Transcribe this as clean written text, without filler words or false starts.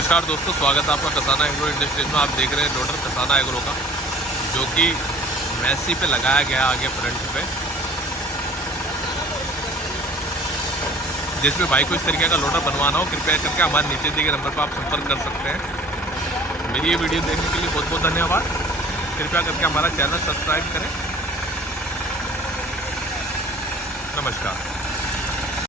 नमस्कार दोस्तों, स्वागत है आपका कसाना एग्रो इंडस्ट्रीज में। आप देख रहे हैं लोडर कसाना एग्रो का, जो कि मैसी पे लगाया गया आगे फ्रंट पे। जिस भी भाई को इस तरीके का लोडर बनवाना हो, कृपया करके हमारे नीचे दिए गए नंबर पर आप संपर्क कर सकते हैं। मेरी ये वीडियो देखने के लिए बहुत बहुत धन्यवाद। कृपया करके हमारा चैनल सब्सक्राइब करें। नमस्कार।